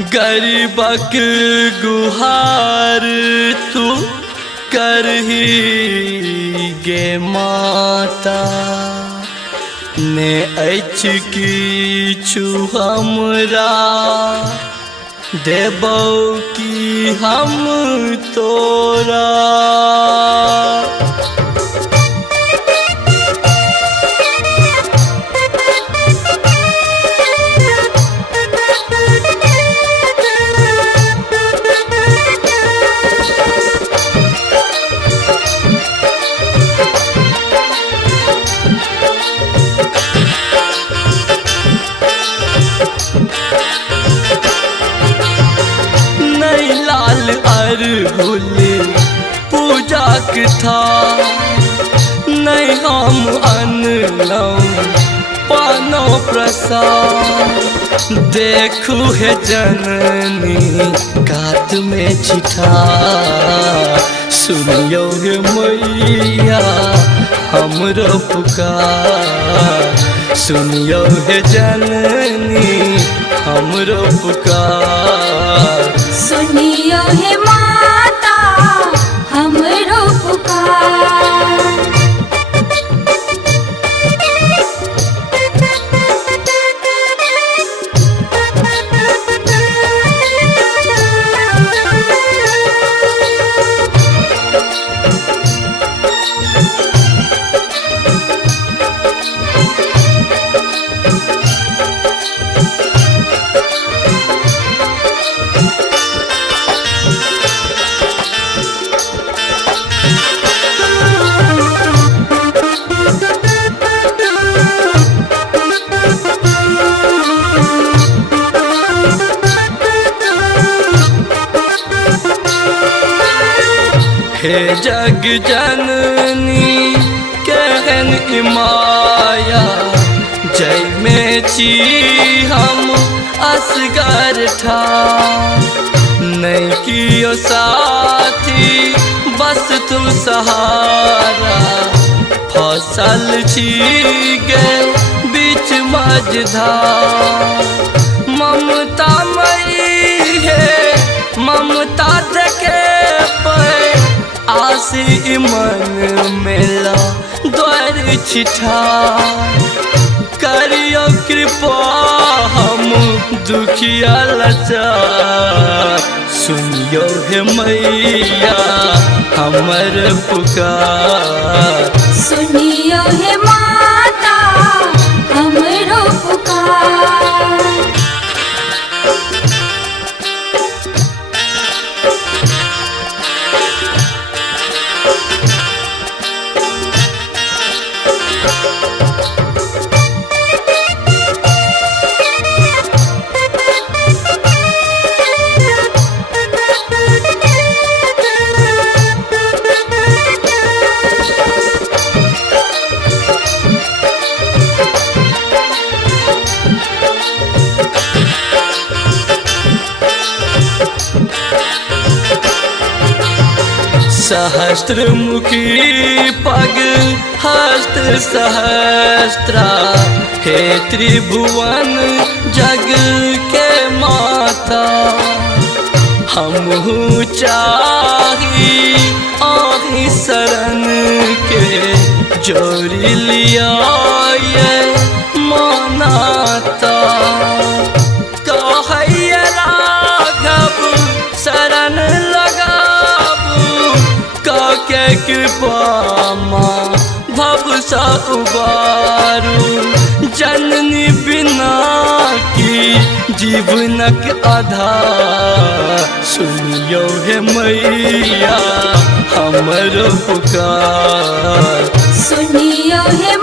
गरीबक गुहार तू करही गे माता ने अच किछु हमरा देबौ की हम तोरा। अरहुल पूजा था नहीं हम अनलौं पानो प्रसाद देखू है जननी कात में चिठा सुनियो है मैया हमरो पुकार सुनियो है जननी हमरो पुकार सुनियो है माता हमरो पुकार। हे जग जननी कहन माया जय में छी हम असगर ठा नहीं कियो साथी बस तू सहारा फसल छी गे बीच मझधार ममता मई है ममता देखे आसी मन मेला द्वार छिठा करियो कृपा हम दुखिया लाचार सुनियो है मैया हमर पुकार सुनियो है माता हमरो पुकार। सहस्त्रमुखी पग हस्त सहस्त्रा हे त्रिभुवन जग के माता हमहु चाही आही शरण के जोड़ी लिया ये मानाता कहैया राघव शरण के कृपा माँ भव सा उबारू जननी बिना की जीवनक आधार सुनियो है मैया हमरो पुकार सुनियो है